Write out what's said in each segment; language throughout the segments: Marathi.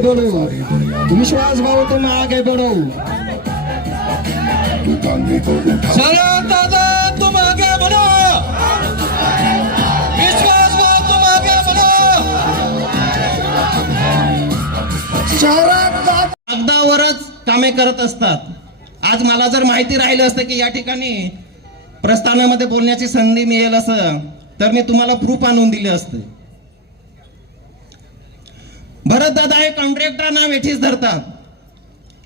आगे बढ़ो विश्वास भाव तुम आगे बढ़ो दादा तुम आगे बढ़ो विश्वास भाव तुम आगे बढ़ो कागदावरच कामे करत असतात. आज मला जर माहिती राहिलं असतं की या ठिकाणी प्रस्थानामध्ये बोलण्याची संधी मिळेल असं तर मी तुम्हाला प्रूफ आणून दिले असते. भरतदादा हे कॉन्ट्रॅक्टरांना वेठीस धरतात.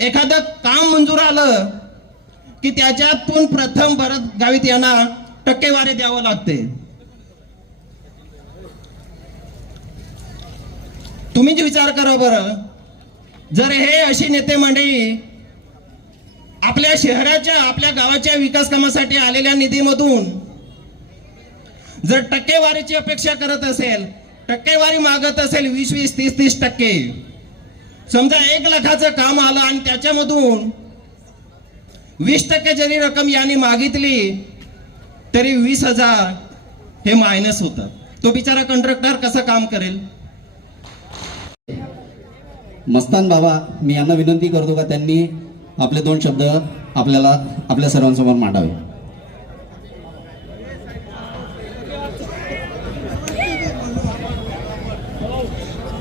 एखादं काम मंजूर आलं की त्याच्यातून प्रथम भरत गावित यांना टक्केवारी द्यावं लागते. तुम्हीच विचार करा बरं. जर हे अशी नेते मंडळी आपल्या शहराच्या आपल्या गावाच्या विकास कामासाठी आलेल्या निधीमधून जर टक्केवारीची अपेक्षा करत असेल टक्केवारी मागत असेल वीस वीस तीस तीस टक्के. समजा एक लाखाचं काम आलं आणि त्याच्यामधून वीस टक्के जरी रक्कम यांनी मागितली तरी वीस हजार हे मायनस होतं. तो बिचारा कंट्रक्टर कसं काम करेल? मस्तान बाबा मी यांना विनंती करतो का त्यांनी आपले दोन शब्द आपल्याला आपल्या सर्वांसमोर मांडावे?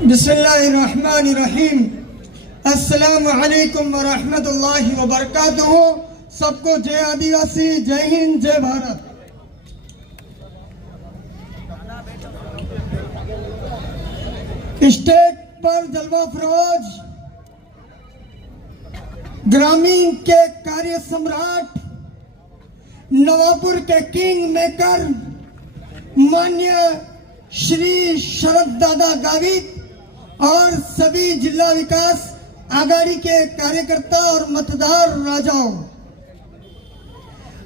बिस्मिल्लाहिर्रहमानिर्रहीम। अस्सलाम वालेकुम व रहमतुल्लाहि व सबको जय आदिवासी, जय हिंद, जय भारत। स्टेट पर जलवा फरोज। ग्रामीण के कार्य सम्राट। नवापुर के किंग मेकर। मान्य श्री शरद दादा गावित। और सभी जिला विकास आघाड़ी के कार्यकर्ता और मतदार राजाओं,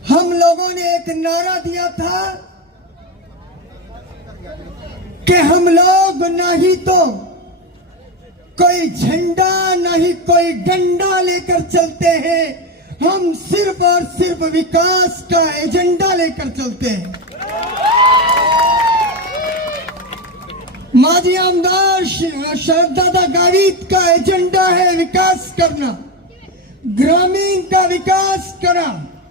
हम लोगों ने एक नारा दिया था कि हम लोग नहीं तो कोई झंडा नहीं कोई डंडा लेकर चलते हैं। हम सिर्फ़ और सिर्फ़ विकास का एजेंडा लेकर चलते हैं। माजी आमदार श- शरद गावित का एजेंडा है विकास करना, ग्रामीण का विकास करना।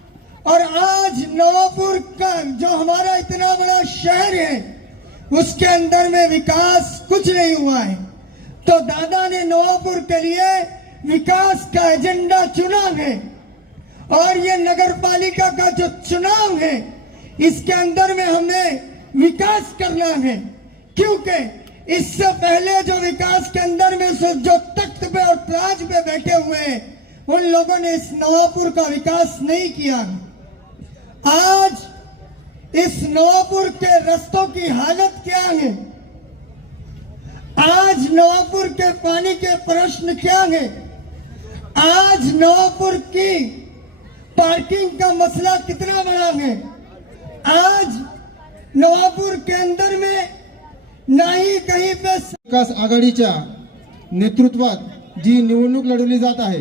और आज नवापुर का जो हमारा इतना बड़ा शहर है, उसके अंदर में विकास कुछ नहीं हुआ है। तो दादा ने नवापुर के लिए विकास का एजेंडा चुना है। और ये नगर पालिका का जो चुनाव है, इसके अंदर में हमें विकास करना है। क्योंकि इससे पहले जो विकास के अंदर में जो तख्त पे और ताज पे बैठे हुए हैं उन लोगों ने इस नवापुर का विकास नहीं किया। आज इस नवापुर के रस्तों की हालत क्या है? आज नवापुर के पानी के प्रश्न क्या है? आज नवापुर की पार्किंग का मसला कितना बड़ा है? आज नवापुर के अंदर में नाही काही विकास आघाडीच्या नेतृत्वात जी निवडणूक लढवली जात आहे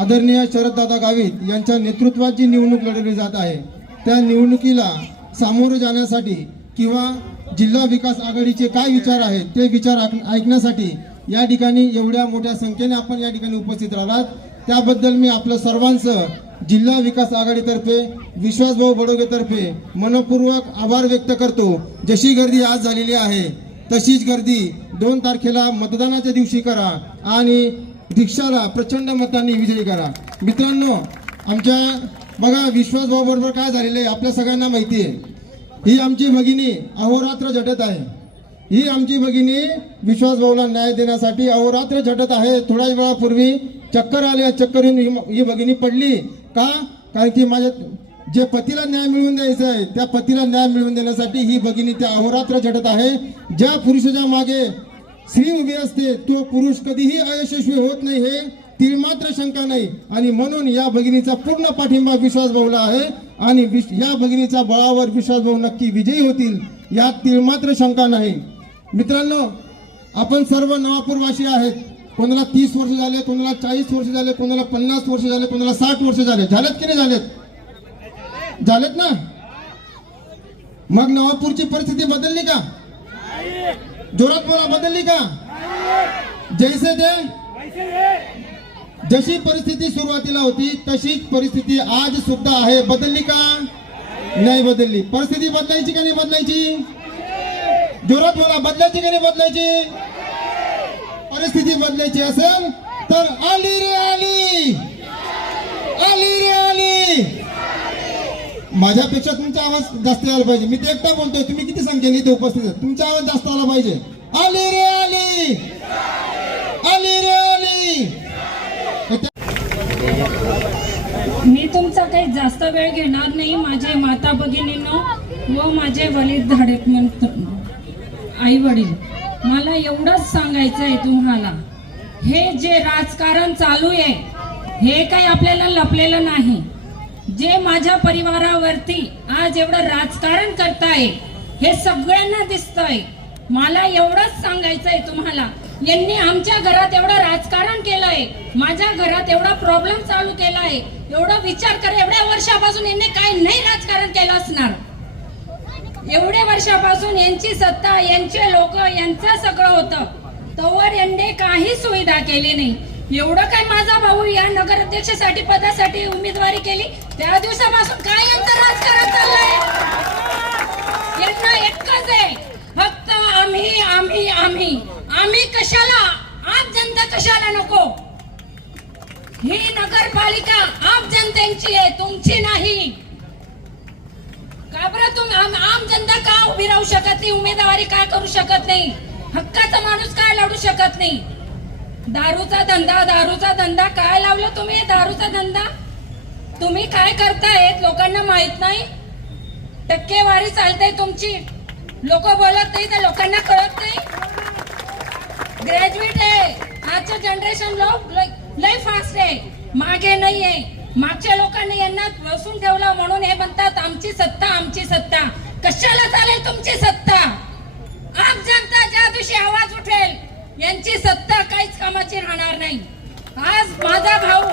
आदरणीय शरददादा गावित यांच्या नेतृत्वात जी निवडणूक लढवली जात आहे त्या निवडणुकीला सामोरं जाण्यासाठी किंवा जिल्हा विकास आघाडीचे काय विचार आहेत ते विचार ऐक- ऐकण्यासाठी या ठिकाणी एवढ्या मोठ्या संख्येने आपण या ठिकाणी उपस्थित राहिलात त्याबद्दल मी आपलं सर्वांचं जिल्हा विकास आघाडीतर्फे विश्वासभाऊ बडोगेतर्फे मनपूर्वक आभार व्यक्त करतो. जशी गर्दी आज झालेली आहे तशीच गर्दी. दोन तारखेला मतदानाच्या दिवशी करा आणि रिक्षाला प्रचंड मतांनी विजयी करा. मित्रांनो आमच्या बघा विश्वासभावाबरोबर काय झालेलं आहे आपल्या सगळ्यांना माहिती आहे. ही आमची भगिनी अहोरात्र झटत आहे. ही आमची भगिनी विश्वासभाऊला न्याय देण्यासाठी अहोरात्र झटत आहे. थोड्या वेळापूर्वी चक्कर आले चक्कर येऊन ही- ही भगिनी पडली. का? कारण की माझ्या जे पतीला न्याय मिळवून द्यायचा आहे त्या पतीला न्याय मिळवून देण्यासाठी ही भगिनी त्या अहोरात्र झटत आहे. ज्या पुरुषाच्या मागे स्त्री उभी असते तो पुरुष कधीही अयशस्वी होत नाही हे ती मात्र शंका नाही. आणि म्हणून या भगिनीचा पूर्ण पाठिंबा विश्वास भाऊला आहे. आणि या भगिनीच्या बळावर विश्वास भाऊ नक्की विजयी होतील यात ती मात्र शंका नाही. मित्रांनो आपण सर्व नवापूरवासी आहेत. कोणाला तीस वर्ष झाले कोणाला चाळीस वर्ष झाले कोणाला पन्नास वर्ष झाले कोणाला साठ वर्ष झाले. झालेत की नाही झालेत? झालेत ना? मग नवापूरची परिस्थिती बदलली का? जोरात बोला बदलली का? जैसे ते जशी परिस्थिती सुरुवातीला होती तशीच परिस्थिती आज सुद्धा आहे. बदलली का? नाही बदलली. परिस्थिती बदलायची का नाही बदलायची? जोरात बोला बदलायची का नाही बदलायची? परिस्थिती बदलायची असेल तर आली रे आली! आली रे आली! माझ्यापेक्षा तुमचा आवाज जास्त यायला पाहिजे. मी ते एकटा बोलतोय. तुम्ही किती संख्येने इथे उपस्थित आहेत? तुमचा आवाज जास्त आला पाहिजे. आली रे आली! आली रे आली! मी तुमचा काही जास्त वेळ घेणार नाही माझे माता भगिनींनो व माझे वडील धाडक आई वडील मला एवढंच सांगायचं आहे तुम्हाला. हे जे राजकारण चालू आहे हे काही आपल्याला लपलेलं नाही. जे माझ्या परिवारावरती आज एवढं राजकारण करताय हे सगळ्यांना दिसतंय. मला एवढंच सांगायचंय तुम्हाला. यांनी आमच्या घरात एवढं राजकारण केलंय माझ्या घरात एवढा प्रॉब्लेम चालू केलाय एवढा विचार कर एवढ्या वर्षापासून यांनी काय नाही राजकारण केलं असणार. एवढ्या वर्षापासून यांची सत्ता यांचे लोक यांचं सगळं होतं. तोवर यांनी काही सुविधा केली नाही. एवढं काय माझा भाऊ या नगराध्यक्षासाठी पदासाठी उमेदवारी केली? त्या दिवसापासून काय यांचं राजकारण चाललंय. यांना एकच आहे. फक्त आम्ही आम्ही आम्ही. आम्ही कशाला? आप जनता कशाला नको? ही नगरपालिका आप जनतेची आहे तुमची नाही. का बरं तुम्ही आम आम जनता का उभी राहू शकत नाही? उमेदवारी का करू शकत नाही? हक्काचा माणूस काय लढू शकत नाही? दारूचा धंदा दारूचा धंदा. काय लावलं तुम्ही दारूचा धंदा? तुम्ही काय करतायत लोकांना माहीत नाही? टक्केवारी चालते तुमची. लोक बोलत नाही तर लोकांना कळत नाही. ग्रॅज्युएट आहे. आजचं जनरेशन लोक लय- फास्ट आहे. मागे नाही आहे. मागच्या लोकांनी यांना बसून ठेवलं म्हणून हे म्हणतात आमची सत्ता आमची सत्ता. कशाला चालेल तुमची सत्ता? आप जनता ज्या दिवशी आवाज उठेल यांची सत्ता काहीच कामाची राहणार नाही. आज माझा भाऊ.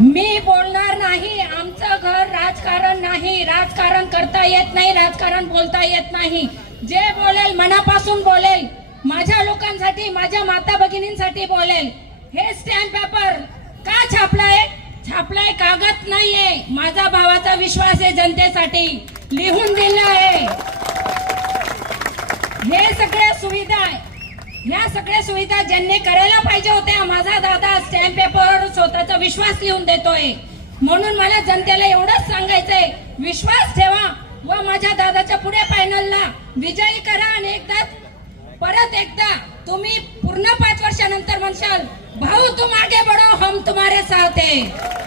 मी बोलणार नाही. आमचं घर राजकारण नाही. राजकारण करता येत नाही राजकारण बोलता येत नाही. जे बोलेल मनापासून बोलेल. माझ्या लोकांसाठी माझ्या माता भगिनींसाठी बोलेल. हे स्टॅम्प पेपर का छापलाय? छापलाय कागद नाहीये. माझा भावाचा विश्वास आहे जनतेसाठी. लिहून दिलं आहे. हे सगळ्या सुविधा आहे. ह्या सगळ्या सुविधा ज्यांनी करायला पाहिजे होत्या माझा दादा स्टॅम्प पेपरवर स्वतःचा विश्वास लिहून देतोय. म्हणून मला जनतेला एवढंच सांगायचंय विश्वास ठेवा व माझ्या दादाच्या पुढे फायनलला विजयी करा आणि एकदा परत एकदा तुम्ही पूर्ण पाच वर्षानंतर म्हणशाल भाऊ तुम आगे बढो हम तुम्हारे साथ है.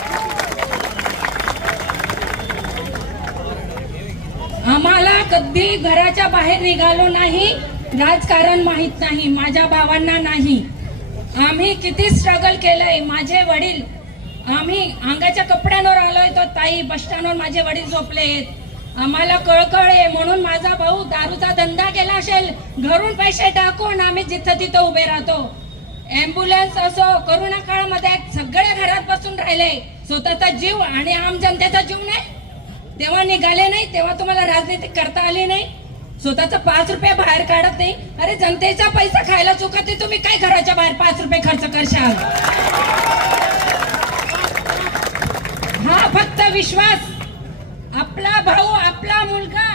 आम्हाला कधी घराच्या बाहेर निघालो नाही राजकारण माहीत नाही माझ्या भावांना नाही. आम्ही किती स्ट्रगल केलंय माझे वडील. आम्ही अंगाच्या कपड्यांवर आलोय तो ताई बस स्टँडवर माझे वडील झोपले आहेत आम्हाला कळकळ आहे म्हणून माझा भाऊ दारूचा धंदा केला असेल घरून पैसे टाकून आम्ही जिथं तिथं उभे राहतो. ॲम्ब्युलन्स असो करोना काळामध्ये सगळे घरात बसून राहिले. स्वतःचा जीव आणि आम जनतेचा जीव नाही. तेव्हा निघाले नाही तेव्हा तुम्हाला राजनीती करता आली नाही. स्वतःचा पाच रुपये बाहेर काढत नाही. अरे जनतेचा पैसा खायला चुकत तुम्ही काय घराच्या बाहेर पाच रुपये खर्च करशाल? हा फक्त विश्वास. आपला भाऊ आपला मुलगा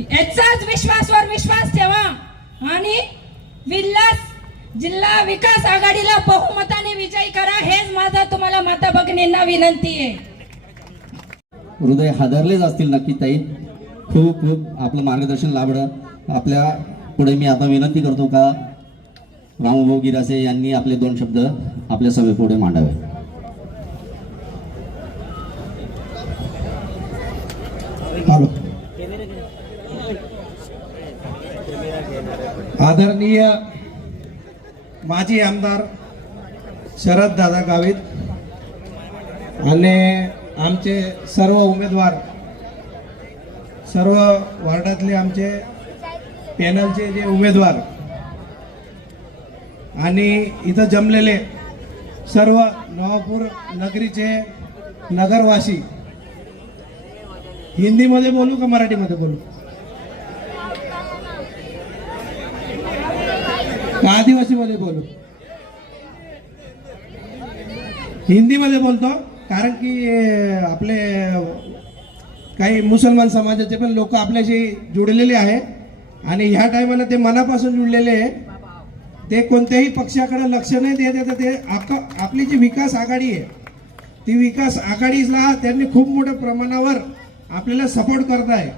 याचाच विश्वासवर विश्वास ठेवा. आणि विल्लास जिल्हा विकास आघाडीला बहुमताने विजयी करा हेच माझा तुम्हाला माता भगिनींना विनंती आहे. हृदय हादरलेच असतील नक्की ताई. खूप खूप आपलं मार्गदर्शन लाभलं आपल्या पुढे मी आता विनंती करतो का रामभाऊ गिरासे यांनी आपले दोन शब्द आपल्या सभेपुढे मांडावे. आदरणीय माजी आमदार शरद दादा गावित आणि आमचे सर्व उमेदवार सर्व वार्डातले आमचे पॅनलचे जे उमेदवार आणि इथं जमलेले सर्व नवापूर नगरीचे नगरवासी हिंदीमध्ये बोलू का मराठीमध्ये बोलू? का आदिवासीमध्ये बोलू? हिंदीमध्ये बोलतो कारण की आपले काही मुसलमान समाजाचे पण लोक आपल्याशी जुडलेले आहे. आणि ह्या टायमाला ते मनापासून जुडलेले आहे. ते कोणत्याही पक्षाकडे लक्ष नाही देत येतं तर ते आप- आपली जी विकास आघाडी आहे ती विकास आघाडीला त्यांनी खूप मोठ्या प्रमाणावर आपल्याला सपोर्ट करत आहे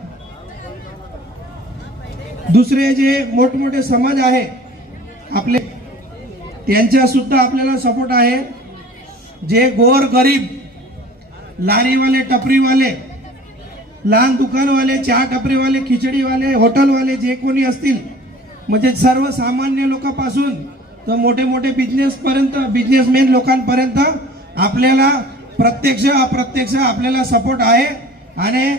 दुसरे जे मोठमोठे समाज आहे आपले त्यांच्या सुद्धा आपल्याला सपोर्ट आहे. जे गोर गरीब लारीवाले टपरीवाले लहान दुकानवाले चहा टपरीवाले खिचडीवाले हॉटेलवाले जे कोणी असतील म्हणजे सर्वसामान्य लोकांपासून तर मोठे मोठे बिझनेसपर्यंत बिझनेसमॅन लोकांपर्यंत आपल्याला प्रत्यक्ष अप्रत्यक्ष आपल्याला सपोर्ट आहे. आणि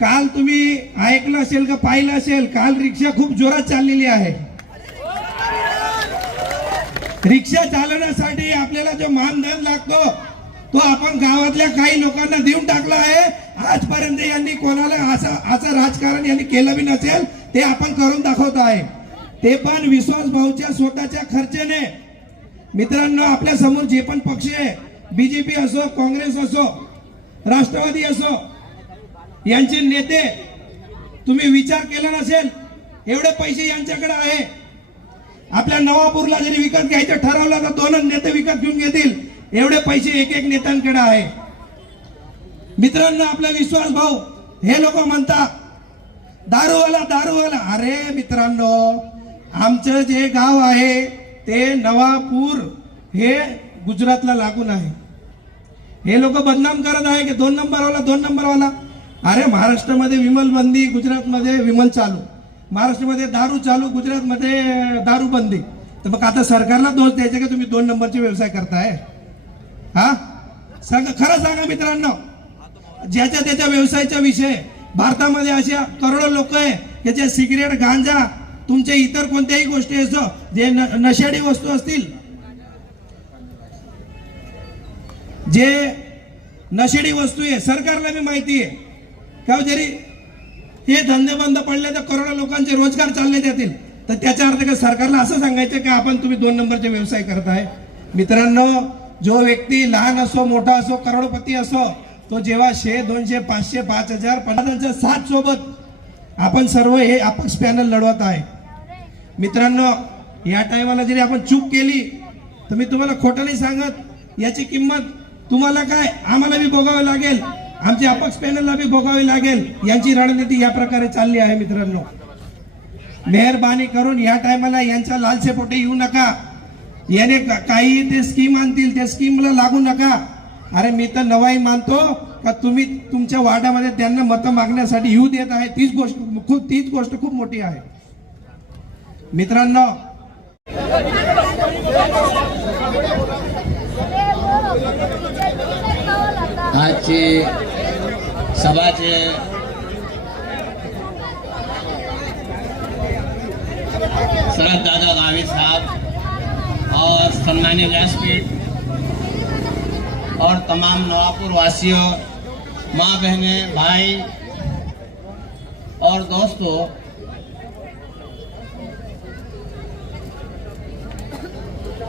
काल तुम्ही ऐकलं असेल का पाहिलं असेल काल रिक्षा खूप जोरात चाललेली आहे. रिक्षा चालवण्यासाठी आपल्याला जो मानधन लागतो तो आपण गावातल्या काही लोकांना देऊन टाकला आहे. आजपर्यंत यांनी कोणाला असं असं राजकारण यांनी केलं बी नसेल ते आपण करून दाखवत आहे. ते पण विश्वास भाऊच्या स्वतःच्या खर्चेने. मित्रांनो आपल्यासमोर जे पण पक्ष आहे बीजेपी असो काँग्रेस असो राष्ट्रवादी असो यांचे नेते तुम्ही विचार केला नसेल एवढे पैसे यांच्याकडे आहे. आपल्या नवापूरला जरी विकत घ्यायचं ठरवलं तर दोनच नेते विकत घेऊन घेतील. एवढे पैसे एक एक नेत्यांकडे आहे. मित्रांनो आपला विश्वास भाऊ हे लोक म्हणतात दारूवाला दारूवाला. अरे मित्रांनो आमचं जे गाव आहे ते नवापूर हे गुजरातला लागून आहे. हे लोक बदनाम करत आहे की दोन नंबरवाला दोन नंबरवाला? अरे महाराष्ट्रामध्ये विमल बंदी गुजरातमध्ये विमल चालू. महाराष्ट्रामध्ये दारू चालू गुजरातमध्ये दारू बंदी. तर मग आता सरकारला दोष द्यायचे का? तुम्ही दोन नंबरचे व्यवसाय करताय. हा? सांगा खरं सांगा मित्रांनो. ज्याच्या त्याच्या व्यवसायाचा विषय. भारतामध्ये अशा करोडो लोक आहे त्याचे सिगरेट गांजा तुमच्या इतर कोणत्याही गोष्टी असो जे न- वस्तू असतील. जे नशेडी वस्तू आहे सरकारला मी माहिती आहे. का हो, जरी हे धंदे बंद पडले तर करोडो लोकांचे रोजगार चालले जातील. तर त्याच्या अर्थ का सरकारला असं सांगायचं का आपण तुम्ही दोन नंबरचे व्यवसाय करताय? मित्रांनो जो व्यक्ती लहान असो मोठा असो करोडपती असो तो जेव्हा शे दोनशे पाचशे पाच हजार पन्नास साथ सोबत आपण सर्व हे अपक्ष पॅनल लढवत आहे. मित्रांनो या टायमाला जरी आपण चूक केली तर मी तुम्हाला खोटं नाही सांगत. याची किंमत तुम्हाला काय? आम्हाला बी भोगावं लागेल. आमच्या अपक्ष पॅनलला बी भोगावी लागेल. यांची रणनीती या प्रकारे चालली आहे मित्रांनो. मेहरबानी करून या टायमाला यांच्या लालसेपोटे येऊ नका. याने का- काही ते स्कीम आणतील त्या स्कीमला लागू नका. अरे मी तर नवाई मानतो का तुम्ही तुमच्या वार्डामध्ये त्यांना मतं मागण्यासाठी येऊ देत आहे. तीच गोष्ट खूप तीच गोष्ट खूप मोठी आहे. मित्रांनो आजची सभाचे शरद दादा गावी साहब और सम्मानीय व्यासपीठ और तमाम नवापुर वासियों माँ बहनें भाई और दोस्तों,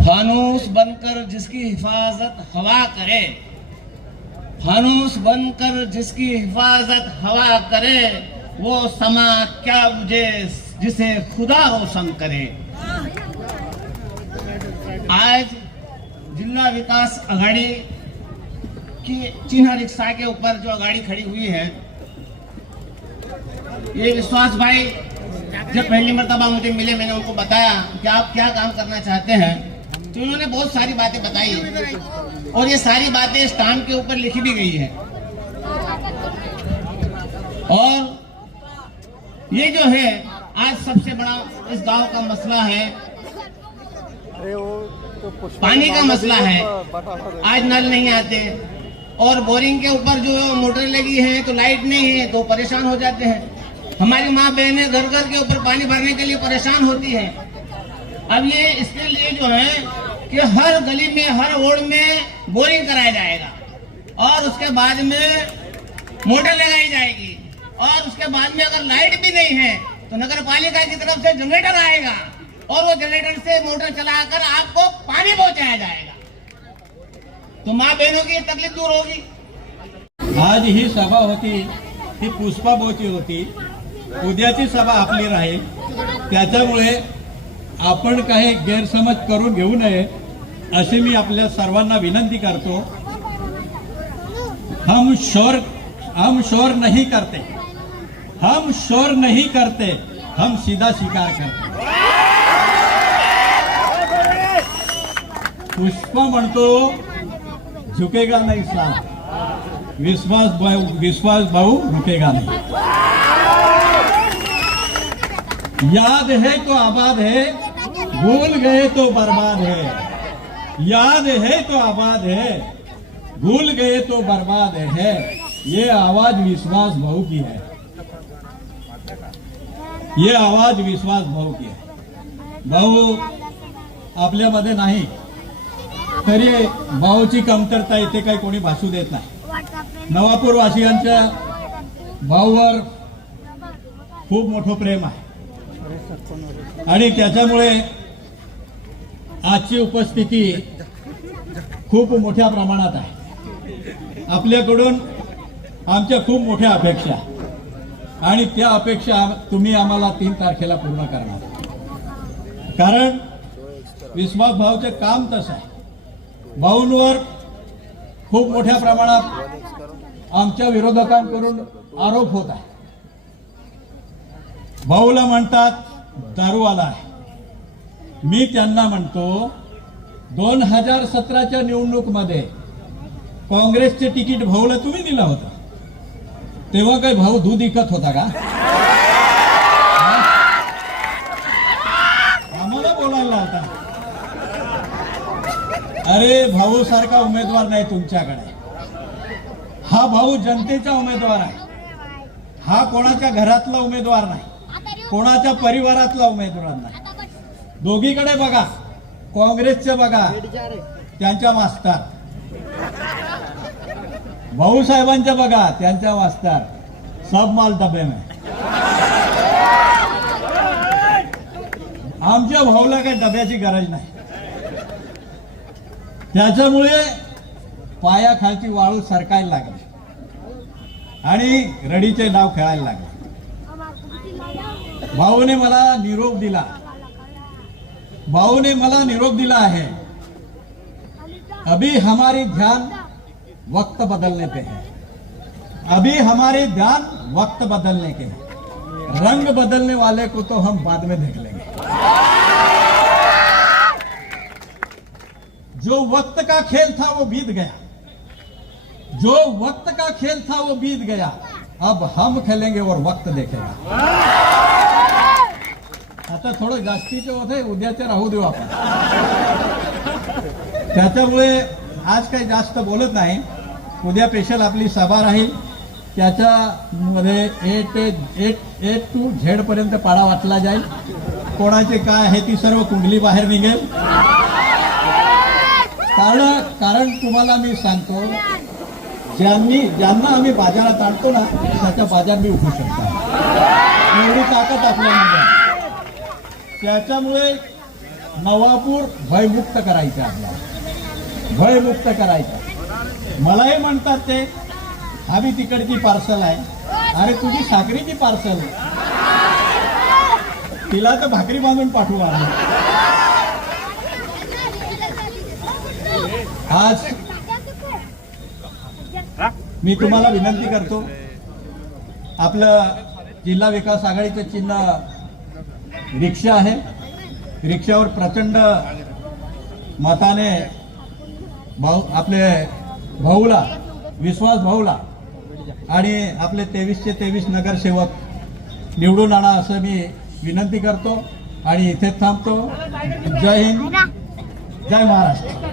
फानूस बनकर जिसकी हिफाजत हवा करे फानूस बनकर जिसकी हिफाजत हवा करे, वो समा क्या मुझे जिसे खुदा रोशन करे। आज जिला विकास अघाड़ी की चिन्ह रिक्शा के ऊपर जो गाड़ी खड़ी हुई है, ये विश्वास भाई, जब पहली मरतबा मुझे मिले, मैंने उनको बताया कि आप क्या काम करना चाहते हैं तो उन्होंने बहुत सारी बातें बताई और ये सारी बातें स्टाम्प के ऊपर लिखी भी गई है। और ये जो है, आज सबसे बड़ा इस गाँव का मसला है। पानी का मसला है। आज नल नहीं आते। और बोरिंग के ऊपर जो मोटर लगी है तो लाइट नहीं है तो परेशान हो जाते हैं। हमारी माँ बहनें घर घर के ऊपर पानी भरने के लिए परेशान होती है। अब ये इसके लिए जो है कि हर गली में, हर वार्ड में बोरिंग कराया जाएगा। और उसके बाद में मोटर लगाई जाएगी। और उसके बाद में अगर लाइट भी नहीं है तो नगर पालिका की तरफ़ से जनरेटर आएगा और वो जनरेटर से मोटर चलाकर आपको पानी पहुँचाया जाएगा। तो माँ बहनों की तकलीफ़ दूर होगी। आज ही सभा होती ती पुष्पाभोवती होती। उद्याची सभा आपली राहील। आपण काही गैरसमज करून घेऊ नये अशी मी आपल्या सर्वांना विनंती करतो. हम शोर हम शोर नहीं करते. हम शोर नहीं करते हम सीधा स्वीकार करते. पुष्प म्हणतो झुकेगा नाही साला विश्वास भाऊ विश्वास भाऊ झुकेगा नाही. याद है तो आबाद है भूल गए तो बर्बाद है। याद है तो आबाद है। भूल गए तो बर्बाद है। ये आवाज विश्वास भाऊ की है। ये आवाज विश्वास भाऊ की है। भाऊ आपल्यामध्ये नाही। तरी भाऊची कमतरता इथे काही कोणी भासू देत नाही। नवापूर वासियांच्या भाऊवर खूप मोठं प्रेम आहे। आणि त्याच्यामुळे आजची उपस्थिती खूप मोठ्या प्रमाणात आहे. आपल्याकडून आमच्या खूप मोठ्या अपेक्षा. आणि त्या अपेक्षा तुम्ही आम्हाला तीन तारखेला पूर्ण करणार. कारण विश्वास भाऊचे काम तसं आहे. भाऊंवर खूप मोठ्या प्रमाणात आमच्या विरोधकांकडून आरोप होत आहे. भाऊला म्हणतात दारूवाला आहे. मी त्यांना म्हणतो दोन हजार सतराच्या निवडणूकमध्ये काँग्रेसचे तिकीट भाऊला तुम्ही दिलं होता. तेव्हा काही भाऊ दूध इकत होता का? आम्हाला बोलायला होता. अरे भाऊ सारखा उमेदवार नाही तुमच्याकडे. हा भाऊ जनतेचा उमेदवार आहे. हा कोणाच्या घरातला उमेदवार नाही. कोणाच्या परिवारातला उमेदवार नाही. दोघीकडे बघा. काँग्रेसचे बघा. त्यांच्या मास्तर. भाऊसाहेबांच्या बघा. त्यांच्या मास्तर. सब माल डबे में. आमच्या भाऊला काही डब्याची गरज नाही. त्याच्यामुळे पायाखालची वाळू सरकायला लागली. आणि रडीचे नाव खेळायला लागले. भाऊने मला निरोप दिला. भाऊने मला निरोप दिला है अभी हमारी ध्यान वक्त बदलने पे है. अभी हमारे ध्यान वक्त बदलने के हैं. रंग बदलने वाले को तो हम बाद में देख लेंगे. जो वक्त का खेल था वो बीत गया. जो वक्त का खेल था वो बीत गया. अब हम खेलेंगे और वक्त देखेगा. आता थोडं जास्तीचं होते उद्याचे राहू देऊ आपण. त्याच्यामुळे आज काही जास्त बोलत नाही. उद्या स्पेशल आपली सभा राहील. त्याच्यामध्ये ए ते एट ए टू झेड पर्यंत पाडा वाटला जाईल. कोणाचे काय आहे ती सर्व कुंडली बाहेर निघेल. कारण कारण तुम्हाला मी सांगतो ज्यांनी ज्यांना आम्ही बाजारात आणतो ना त्याचा बाजार मी उठू शकतो. एवढी ताकद आपल्यामध्ये त्याच्यामुळे नवापूर भयमुक्त करायचं आपल्याला भयमुक्त करायचं मलाही म्हणतात ते आम्ही तिकडची पार्सल आहे. अरे तुझी साखरीची पार्सल तिला तर भाकरी बांधून पाठवू आम्ही. आज मी तुम्हाला विनंती करतो आपलं जिल्हा विकास आघाडीचं चिन्ह रिक्षा आहे. रिक्षावर प्रचंड मताने भाऊ आपले भाऊला विश्वास भाऊला आणि आपले तेवीसचे तेवीस नगरसेवक निवडून आणा असं मी विनंती करतो आणि इथेच थांबतो. जय हिंद. जय महाराष्ट्र.